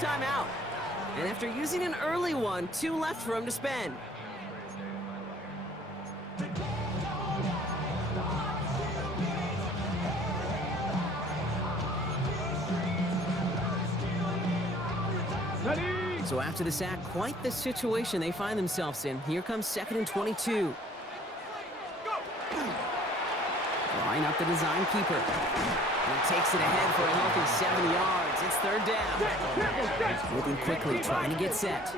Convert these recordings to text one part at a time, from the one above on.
timeout. And after using an early one, 2 left for him to spend. So after the sack, quite the situation they find themselves in. Here comes 2nd and 22. Line up the design keeper. And takes it ahead for a healthy 7 yards. It's 3rd down. Moving quickly, trying to get set.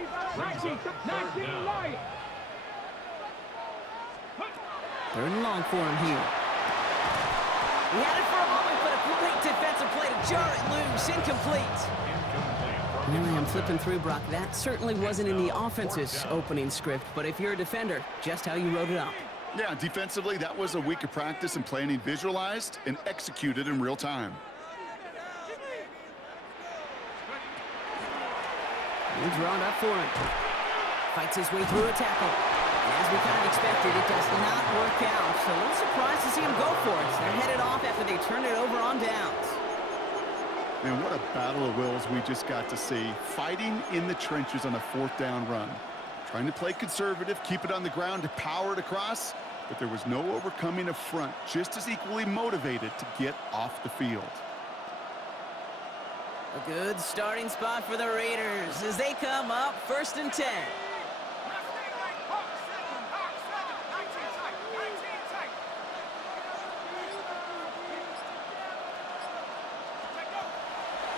3rd and long for him here. He had it for a moment, but a great defensive play to jar it loose. Incomplete. Really, I'm flipping through, Brock. That certainly wasn't in the offense's opening script, but if you're a defender, just how you wrote it up. Yeah, defensively, that was a week of practice and planning visualized and executed in real time. He's drawn up for him. Fights his way through a tackle. And as we kind of expected, it does not work out. So a little surprised to see him go for it. They're headed off after they turned it over on downs. Man, what a battle of wills we just got to see. Fighting in the trenches on a 4th down run. Trying to play conservative, keep it on the ground to power it across, but there was no overcoming a front, just as equally motivated to get off the field. A good starting spot for the Raiders as they come up 1st and 10.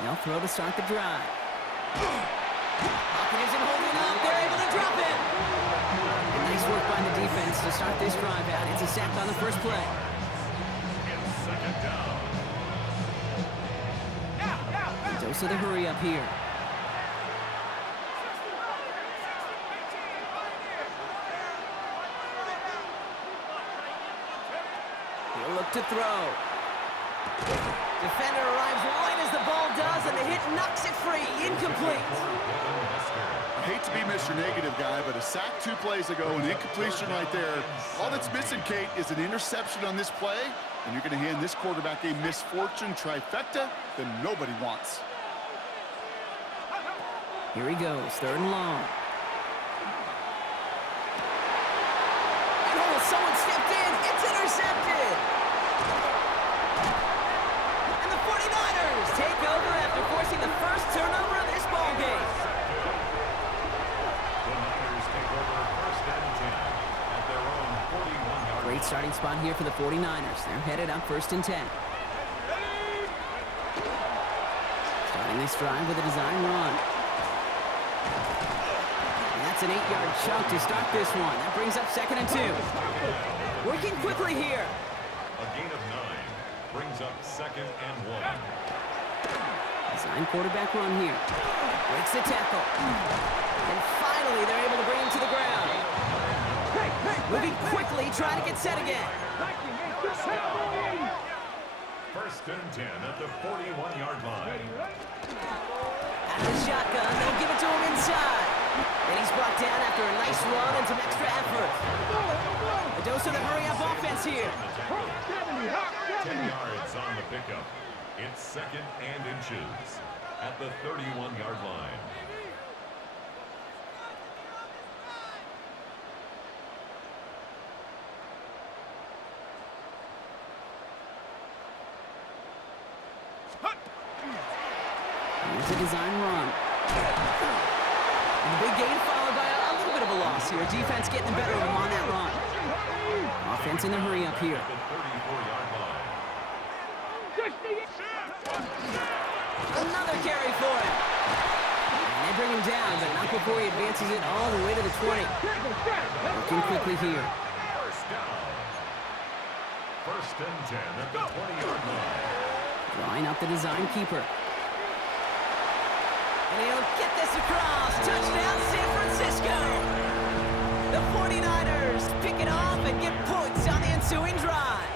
They'll throw to start the drive. Pocket isn't holding up. They're able to drop it. And nice work by the defense to start this drive out. It's a sack on the first play. It's 2nd down. Dose of the hurry up here. He'll look to throw. Defender arrives right as the ball does, and the hit knocks it free. Incomplete. I hate to be Mr. Negative guy, but a sack 2 plays ago, an incompletion right there. All that's missing, Kate, is an interception on this play, and you're going to hand this quarterback a misfortune trifecta that nobody wants. Here he goes, 3rd and long. Oh, someone stepped in. It's intercepted. And the 49ers take over after forcing the first turnover of this ball game. The Niners take over 1st and 10 at their own 41-yard. Great starting spot here for the 49ers. They're headed up 1st and 10. Starting this drive with a design run. That's an 8-yard chunk to start this one. That brings up 2nd and 2. Working quickly here. A gain of 9 brings up 2nd and 1. Design quarterback run here. Breaks the tackle. And finally, they're able to bring him to the ground. Moving quickly, trying to get set again. 1st and 10 at the 41-yard line. Out of the shotgun, they'll give it to him inside. And he's brought down after a nice run and some extra effort. A dose of the hurry-up offense here. 10 yards on the pickup. It's 2nd and inches at the 31-yard line. Here's a design run. And the big gain followed by a little bit of a loss here. Defense getting the better of him on that run. Offense in the hurry up here. At the 34-yard line. Another carry for him. And they bring him down, but not before he advances it all the way to the 20. Working quickly here. 1st down. 1st and 10 at the 20-yard line. Line up the design keeper. And he'll get this across. Touchdown, San Francisco. The 49ers pick it off and get points on the ensuing drive.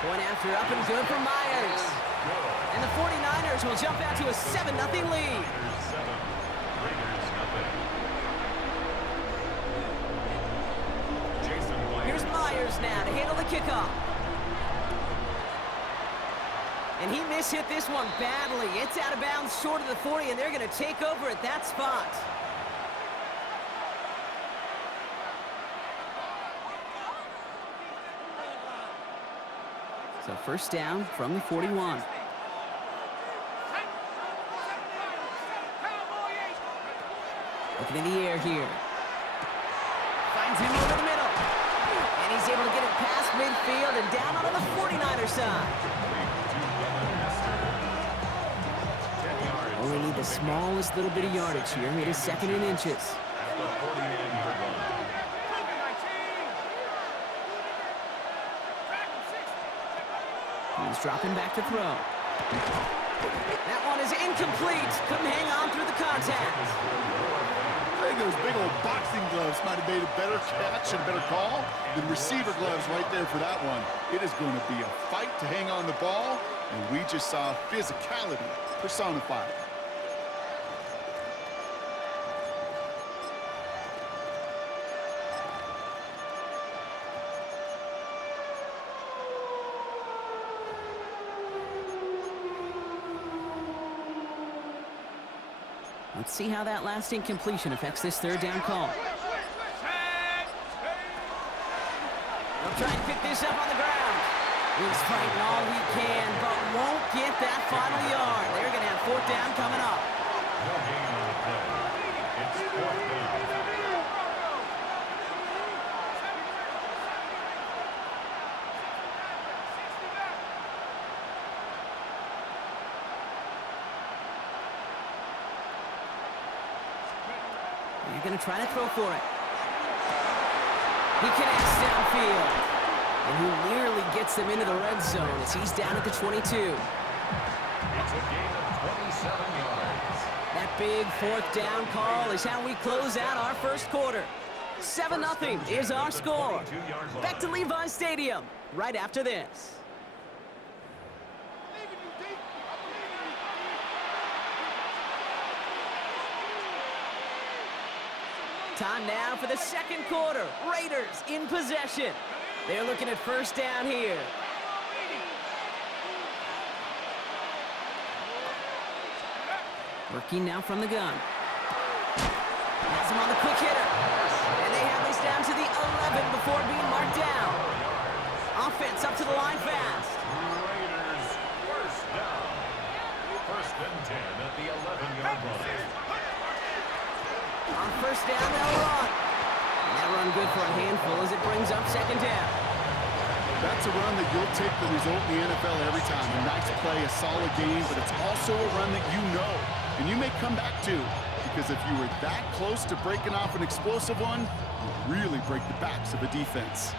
Point after up and good for Myers. And the 49ers will jump out to a 7-0 lead. Here's Myers now to handle the kickoff. And he mishit this one badly. It's out of bounds short of the 40, and they're going to take over at that spot. So first down from the 41. Looking in the air here. Finds him over the middle. And he's able to get it past midfield and down on the 49er side. Only need the smallest little bit of yardage here. It is second in inches. He's dropping back to throw. That one is incomplete. Couldn't hang on through the contact. I think those big old boxing gloves might have made a better catch and a better call than receiver gloves right there for that one. It is going to be a fight to hang on the ball, and we just saw physicality personified. Let's see how that last incompletion affects this third down call. They'll try and pick this up on the ground. He's fighting all he can, but won't get that final yard. They're going to have fourth down coming up. No gain on the play. It's fourth down. They're going to try to throw for it. He connects downfield. And he nearly gets them into the red zone as he's down at the 22. It's a gain of 27 yards. That big fourth down call is how we close out our first quarter. 7-0 is our score. Back to Levi Stadium right after this. Time now for the second quarter. Raiders in possession. They're looking at first down here. Working now from the gun. Has him on the quick hitter. And they have this down to the 11 before being marked down. Offense up to the line fast. Raiders first down. First and 10 at the 11-yard line. On first down, they'll run. And that run good for a handful as it brings up second down. That's a run that you'll take the result in the NFL every time. A nice play, a solid game, but it's also a run that you know, and you may come back to, because if you were that close to breaking off an explosive one, you really break the backs of a defense.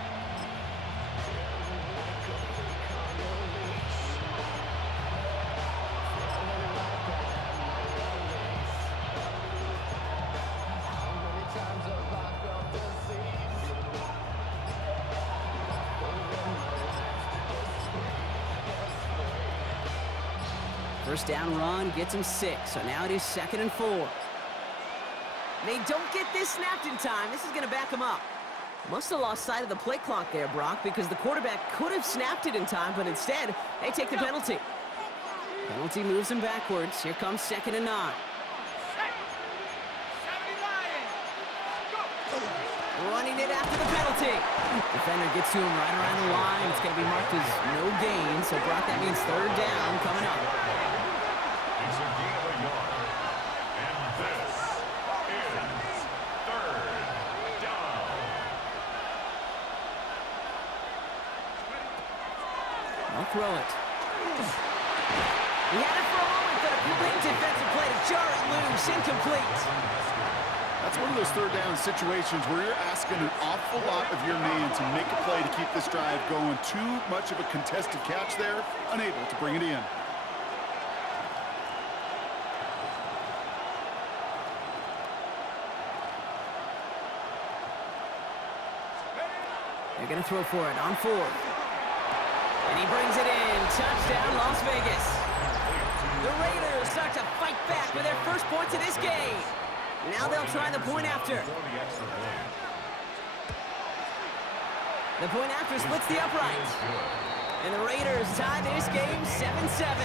First down run gets him 6, so now it is 2nd and 4. They don't get this snapped in time. This is going to back them up. Must have lost sight of the play clock there, Brock, because the quarterback could have snapped it in time, but instead, they take the penalty. Penalty moves them backwards. Here comes 2nd and 9. Running it after the penalty. Defender gets to him right around the line. It's going to be marked as no gain, so Brock, that means third down coming up. It's a gain of a yard. And this is third down. I'll throw it. He had it for a moment, but a complete defensive play to jar it loose. Incomplete. That's one of those third down situations where you're asking an awful lot of your man to make a play to keep this drive going. Too much of a contested catch there, unable to bring it in. They're going to throw for it on 4th. And he brings it in. Touchdown, Las Vegas. The Raiders start to fight back with their first points of this game. Now they'll try the point after. The point after splits the uprights. And the Raiders tie this game 7-7.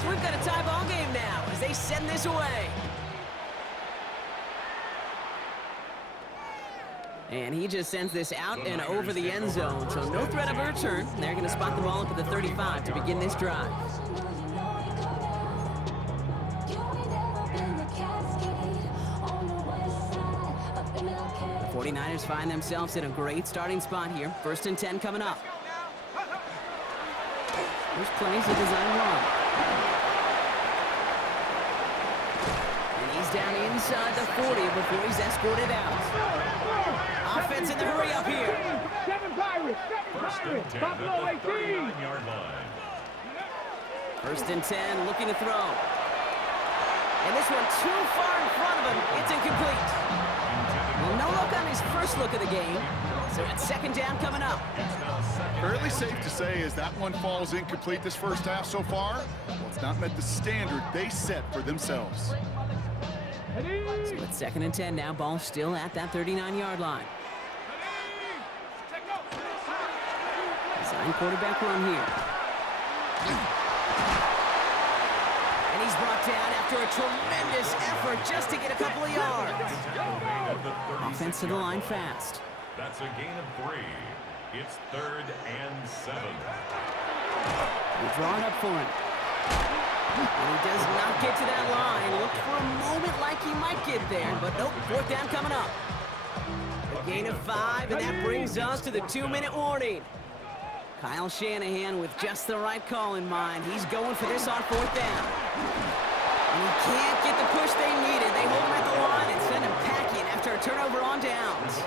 So we've got a tie ball game now as they send this away. And he just sends this out and over the end zone, so no threat of a return. They're going to spot the ball up at the 35 to begin this drive. The 49ers find themselves in a great starting spot here. 1st and 10 coming up. There's plenty to design wrong. And he's down inside the 40 before he's escorted out. Offense in the hurry up here. Seven Pirates, Buffalo 18. 1st and 10, looking to throw. And this one too far in front of him. It's incomplete. Well, no look on his first look of the game. So it's 2nd down coming up. Fairly safe to say as that one falls incomplete this first half so far, well, it's not met the standard they set for themselves. So it's 2nd and 10 now. Ball still at that 39-yard line. Design quarterback run here. And he's brought down after a tremendous effort just to get a couple of yards. Offense to the line fast. That's a gain of 3. It's 3rd and 7. They draw it up for him. And he does not get to that line. Looked for a moment like he might get there, but nope, 4th down coming up. A gain of 5, and that brings us to the 2-minute warning. Kyle Shanahan with just the right call in mind. He's going for this on 4th down. And he can't get the push they needed. They hold him at the line and send him packing after a turnover on downs.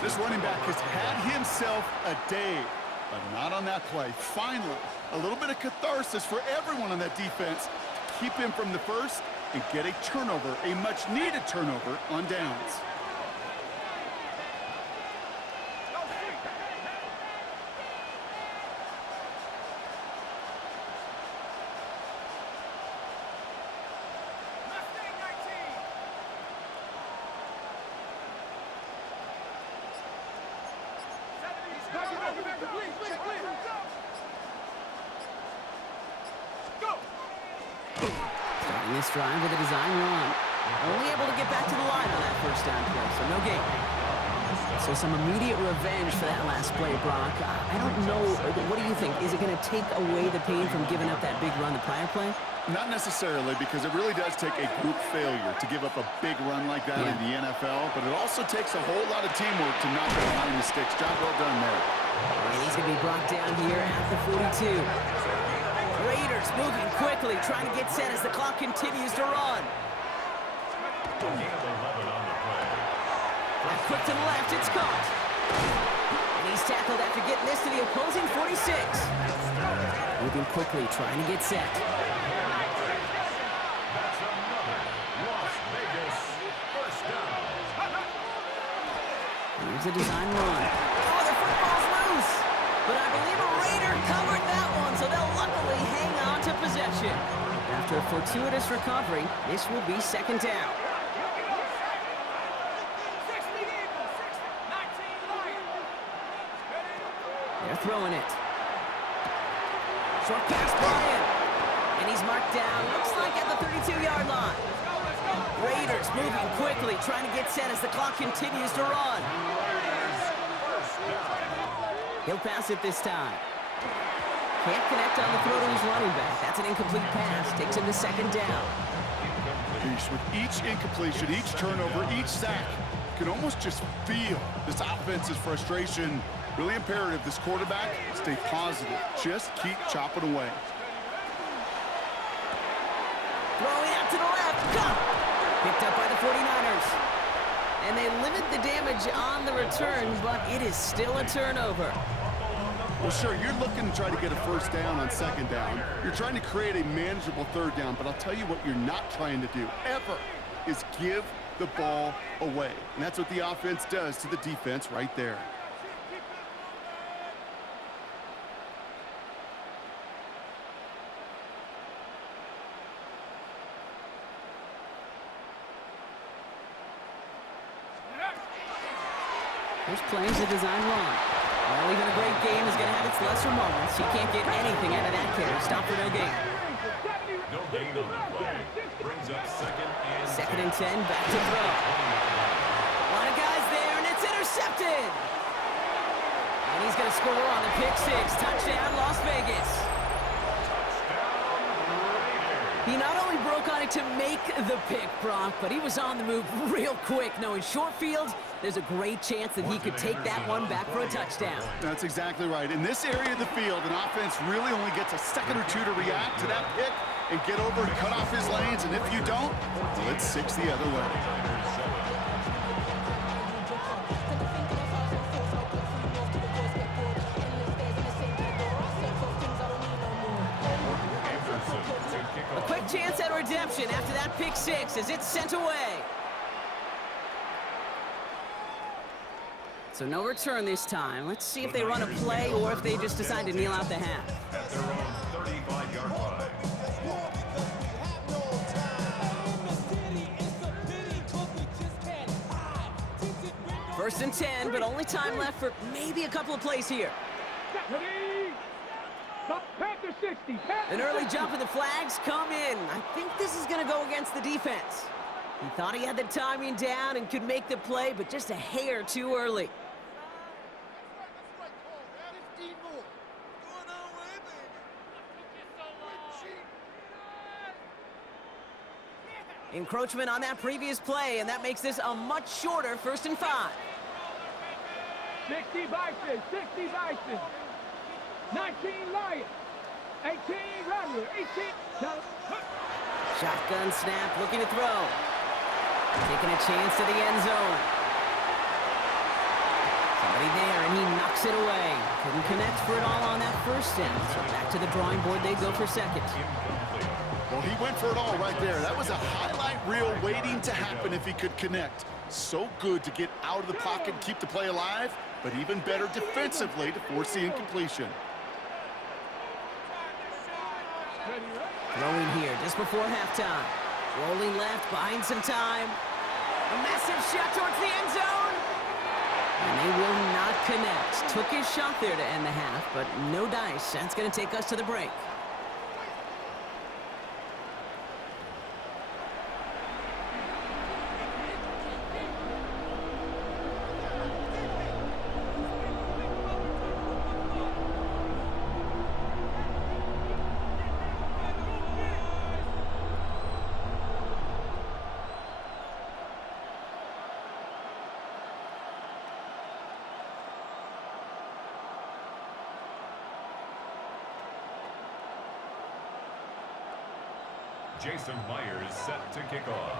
This running back has had himself a day, but not on that play. Finally, a little bit of catharsis for everyone on that defense to keep him from the first and get a turnover, a much-needed turnover on downs. Starting this drive with a design run. Only able to get back to the line on that 1st down play, so no gain. So some immediate revenge for that last play, Brock. I don't know. What do you think? Is it going to take away the pain from giving up that big run the prior play? Not necessarily, because it really does take a group failure to give up a big run like that in the NFL, but it also takes a whole lot of teamwork to knock it behind the sticks. Job well done there. And he's going to be brought down here at the 42. Raiders moving quickly, trying to get set as the clock continues to run. Now quick to the left, it's caught. And he's tackled after getting this to the opposing 46. Moving quickly, trying to get set. Here's a design run. Oh, the football's loose. But I believe a Raider covered that one, so they'll luckily hang on to possession. After a fortuitous recovery, this will be 2nd down. They're throwing it. Short pass, Bryant. And he's marked down, looks like at the 32-yard line. Raiders moving quickly, trying to get set as the clock continues to run. He'll pass it this time. Can't connect on the throw to his running back. That's an incomplete pass. Takes him to 2nd down. With each incompletion, each turnover, each sack, you can almost just feel this offense's frustration. Really imperative this quarterback stay positive. Just keep chopping away. Throwing out to the left. Cut! Picked up by the 49ers. And they limit the damage on the return, but it is still a turnover. Well, sure, you're looking to try to get a 1st down on 2nd down. You're trying to create a manageable 3rd down, but I'll tell you what you're not trying to do, ever, is give the ball away. And that's what the offense does to the defense right there. First plays a design run. Well, even a great game is going to have its lesser moments. He can't get anything out of that carry. Stop for no gain. No gain on the play. Brings up Second and 10, back to throw. A lot of guys there, and it's intercepted. And he's going to score on the pick six. Touchdown, Las Vegas. He not only broke on it to make the pick, Brock, but he was on the move real quick. Knowing short field, there's a great chance that he could take that one back for a touchdown. That's exactly right. In this area of the field, an offense really only gets a second or two to react to that pick and get over and cut off his lanes. And if you don't, well, it's 6 the other way. A quick chance at redemption after that pick six as it's sent away. So no return this time. Let's see if they run a play or if they just decide to kneel out the half. at their own 35-yard line. First and 10, but only time left for maybe a couple of plays here. An early jump and the flags come in. I think this is going to go against the defense. He thought he had the timing down and could make the play, but just a hair too early. Encroachment on that previous play, and that makes this a much shorter 1st and 5. 60 Bison, 60 Bison. 19 Lions. 18 Rattler, 18. Shotgun snap, looking to throw. Taking a chance to the end zone. Somebody there, and he knocks it away. Couldn't connect for it all on that first down. So back to the drawing board they go for second. Well, he went for it all right there. That was a highlight reel waiting to happen if he could connect. So good to get out of the pocket and keep the play alive, but even better defensively to force the incompletion. Throwing here just before halftime. Rolling left, buying some time. A massive shot towards the end zone. And they will not connect. Took his shot there to end the half, but no dice. That's going to take us to the break. Jason Myers set to kick off.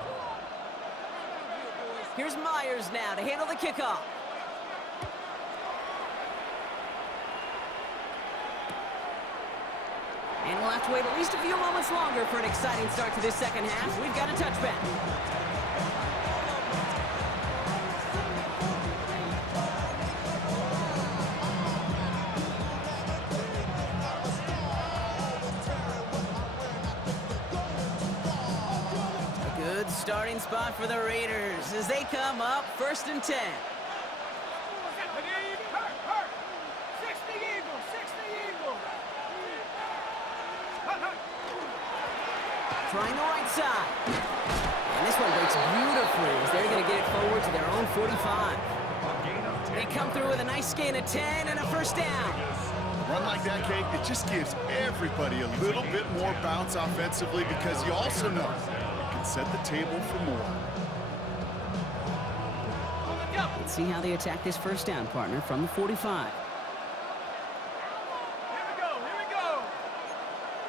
Here's Myers now to handle the kickoff. And we'll have to wait at least a few moments longer for an exciting start to this second half. We've got a touchback. Starting spot for the Raiders as they come up 1st and 10. Trying the right side. And this one breaks beautifully as they're going to get it forward to their own 45. They come through with a nice gain of 10 and a first down. A run like that, Kate, it just gives everybody a little bit more bounce offensively because you also know set the table for more. Let's see how they attack this first down, partner, from the 45. Here we go.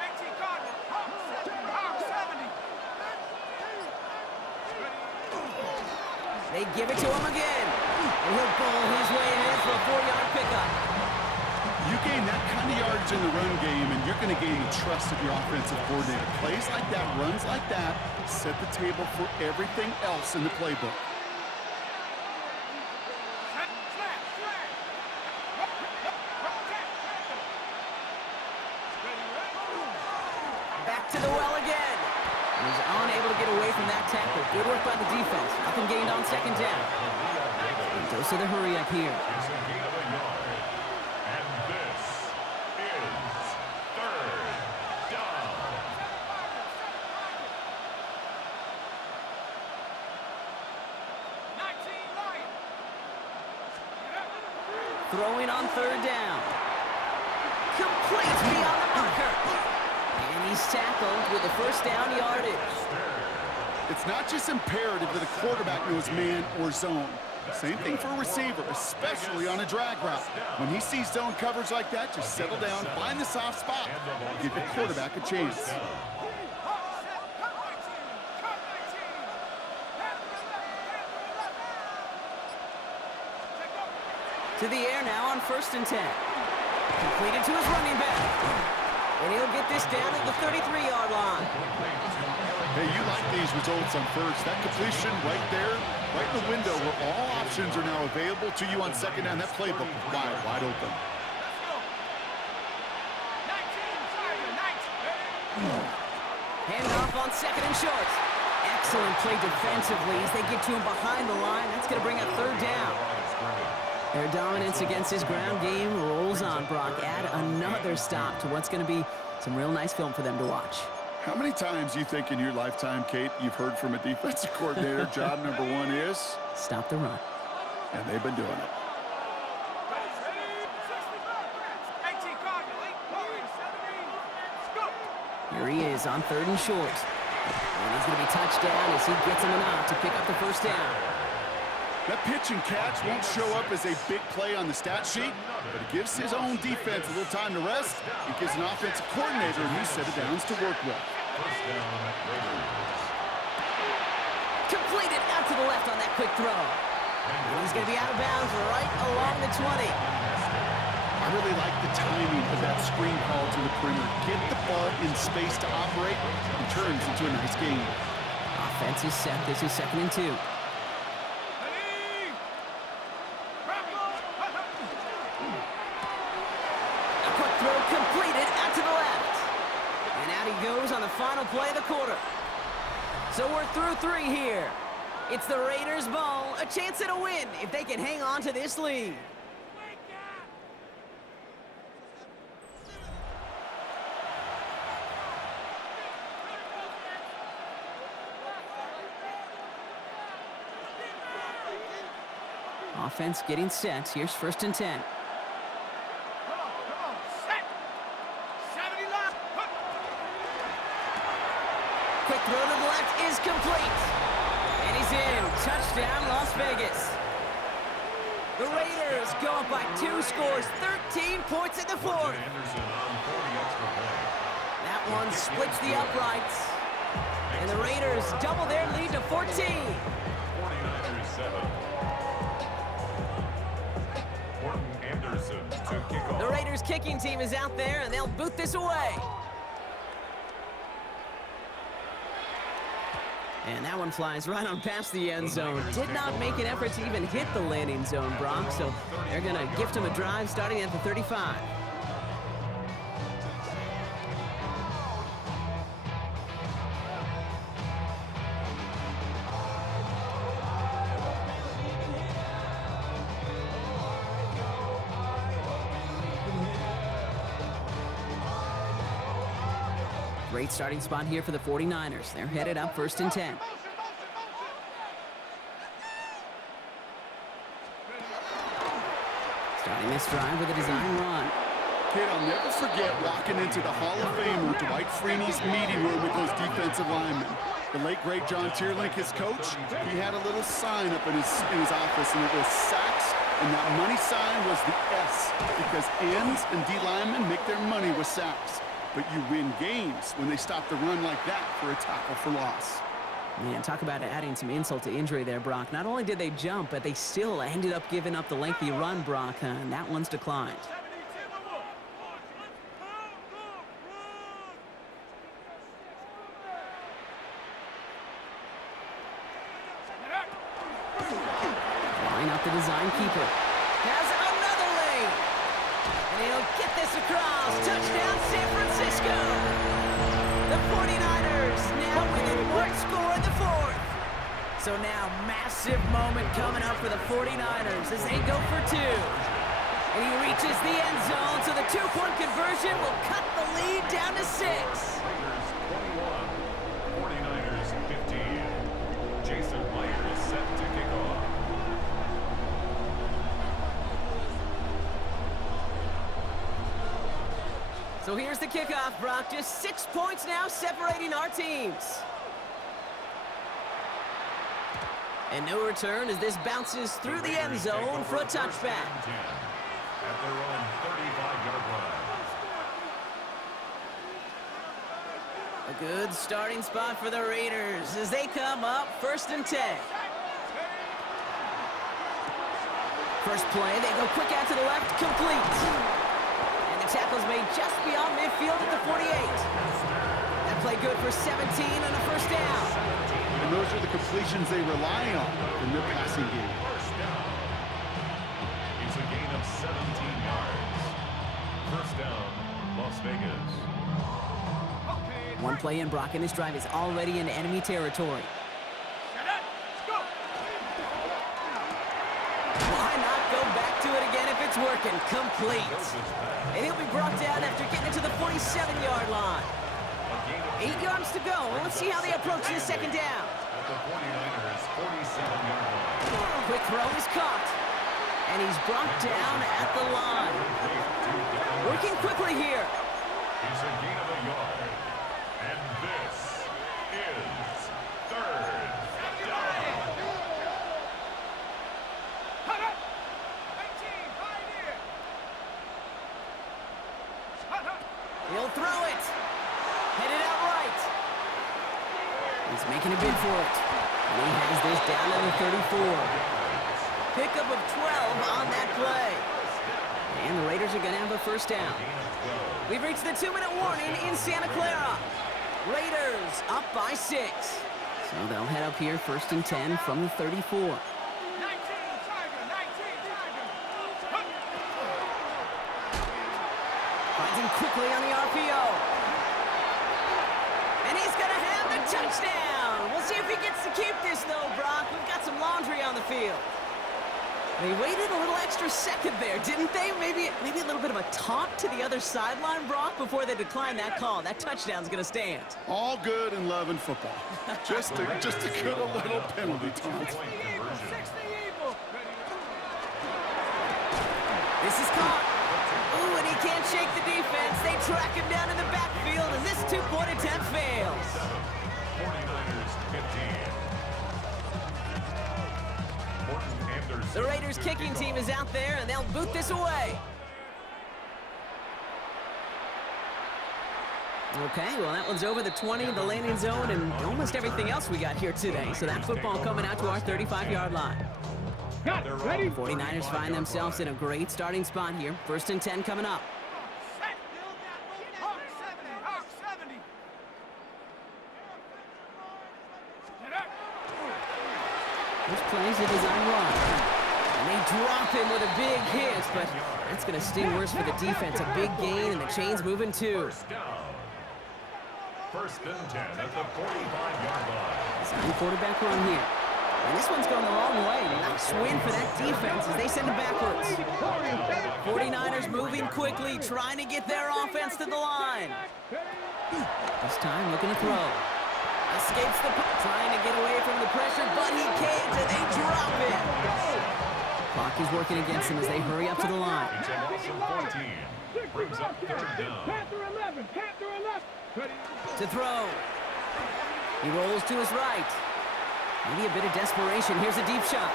18 Cardinals. Hawk 70. They give it to him again. And he'll pull his way ahead for a 4-yard pickup. You gain that kind of yardage in the run game, and you're going to gain the trust of your offensive coordinator. Plays like that, runs like that, set the table for everything else in the playbook. Back to the well again. And he's unable to get away from that tackle. Good work by the defense. Nothing gained on second down. Dose of the hurry up here. It's a gain of a yard. And this is third down. Throwing on third down. Complete beyond the marker. And he's tackled with the first down yardage. It's not just imperative that a quarterback knows man or zone. Same thing for a receiver, especially on a drag route. When he sees zone coverage like that, just settle down, find the soft spot, give the quarterback a chance. To the air now on 1st and 10. Completed to his running back. And he'll get this down at the 33-yard line. Hey, you like these results on first. That completion right there, right in the window where all options are now available to you on second down. That playbook wide open. Hand off on 2nd and short. Excellent play defensively as they get to him behind the line. That's going to bring up 3rd down. Their dominance against his ground game rolls on, Brock. Add another stop to what's going to be some real nice film for them to watch. How many times you think in your lifetime, Kate, you've heard from a defensive coordinator, job number one is? Stop the run. And they've been doing it. Here he is on 3rd and short. And he's going to be touched down as he gets him enough to pick up the first down. That pitch and catch won't show up as a big play on the stat sheet, but it gives his own defense a little time to rest. It gives an offensive coordinator a new set of downs to work with. Completed out to the left on that quick throw. And he's going to be out of bounds right along the 20. I really like the timing of that screen call to the perimeter. Get the ball in space to operate and turns into a nice game. Offense is set. This is 2nd and 2. Completed out to the left. And out he goes on the final play of the quarter. So we're through 3 here. It's the Raiders' ball, a chance at a win if they can hang on to this lead. Offense getting set. Here's 1st and 10. Quick throw to the left is complete. And he's in. Touchdown, Las Vegas. The Raiders go up by 2 scores, 13 points in the 4th. That one splits the uprights. And the Raiders double their lead to 14. 49ers 7. The Raiders kicking team is out there, and they'll boot this away. And that one flies right on past the end zone. Did not make an effort to even hit the landing zone, Brock, so they're going to gift him a drive starting at the 35. Great starting spot here for the 49ers. They're headed up 1st and 10. Starting this drive with a design run. Kid, I'll never forget walking into the Hall of Famer Dwight Freeney's meeting room with those defensive linemen. The late, great John Tierlink, his coach, he had a little sign up in his office, and it was sacks, and that money sign was the S, because ends and D linemen make their money with sacks. But you win games when they stop the run like that for a tackle for loss. Man, talk about adding some insult to injury there, Brock. Not only did they jump, but they still ended up giving up the lengthy run, Brock, and that one's declined. Line up the design keeper. Has another lane. And he'll get this across. Touchdown, San Francisco. The 49ers now within 1 score in the 4th. So now, massive moment coming up for the 49ers as they go for two. And he reaches the end zone, so the two-point conversion will cut the lead down to 6. Raiders 21, 49ers 15. Jason Myers set to kick off. So here's the kickoff, Brock. Just 6 points now separating our teams. And no return as this bounces through the end zone for a touchback. At their own 35-yard line. A good starting spot for the Raiders as they come up 1st and 10. First play, they go quick out to the left, complete. And the tackle's made just beyond midfield at the 48. That play good for 17 on a first down. And those are the completions they rely on in their passing game. First down. It's a gain of 17 yards. First down, Las Vegas. One play in, Brock, and this drive is already in enemy territory. Why not go back to it again if it's working? Complete. And he'll be brought down after getting it to the 47-yard line. 8 yards to go. Let's see how they approach this second down. At the 49ers 47-yard line. Quick throw is caught. And he's brought down at the line. Working quickly here. It's a gain of a yard. And this is third down. He'll throw it. Headed out right. He's making a bid for it. And he has this down to the 34. Pickup of 12 on that play. And the Raiders are going to have a first down. We've reached the 2-minute warning in Santa Clara. Raiders up by 6. So they'll head up here 1st and 10 from the 34. Finds him quickly on the RPO. And he's going to have the touchdown. We'll see if he gets to keep this, though, Brock. We've got some laundry on the field. They waited a little extra second there, didn't they? Maybe a little bit of a taunt to the other sideline, Brock, before they declined that call. That touchdown's going to stand. All good in love and football. Just a good little penalty taunt. This is caught. Ooh, and he can't shake the defense. They track him down in the backfield, and this two-point attempt fails. 49ers 15. The Raiders kicking team is out there, and they'll boot this away. Okay, well, that one's over the 20, the landing zone, and almost everything else we got here today. So that football coming out to our 35-yard line. Got it. Ready? 49ers find themselves in a great starting spot here. 1st and 10 coming up. This plays a design run. And they drop him with a big hit, but that's going to sting worse for the defense. A big gain, and the chain's moving too. First and 10 at the 45-yard line. Design quarterback run here. And this one's going the wrong way. Nice win for that defense as they send it backwards. 49ers moving quickly, trying to get their offense to the line. This time looking to throw. Escapes the puck, trying to get away from the pressure, but he can't, and they drop it. Clock is working against him as they hurry up to the line. It's a loss of 14. Brings up third down. Panther 11. Panther 11. Ready? To throw. He rolls to his right. Maybe a bit of desperation. Here's a deep shot.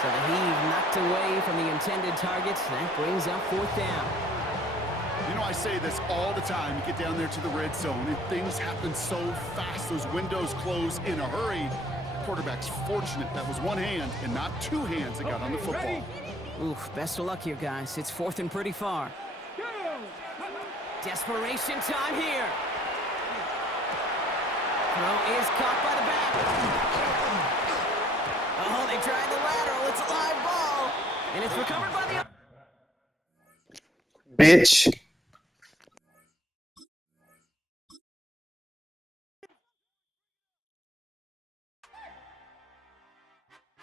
So the heave knocked away from the intended target. That brings up 4th down. You know, I say this all the time. You get down there to the red zone, and things happen so fast. Those windows close in a hurry. The quarterback's fortunate that was one hand and not two hands that got on the football. Oof, best of luck here, guys. It's 4th and pretty far. Go! Desperation time here. Throw is caught by the back. Oh, they tried the lateral. It's a live ball. And it's recovered by the... Bitch.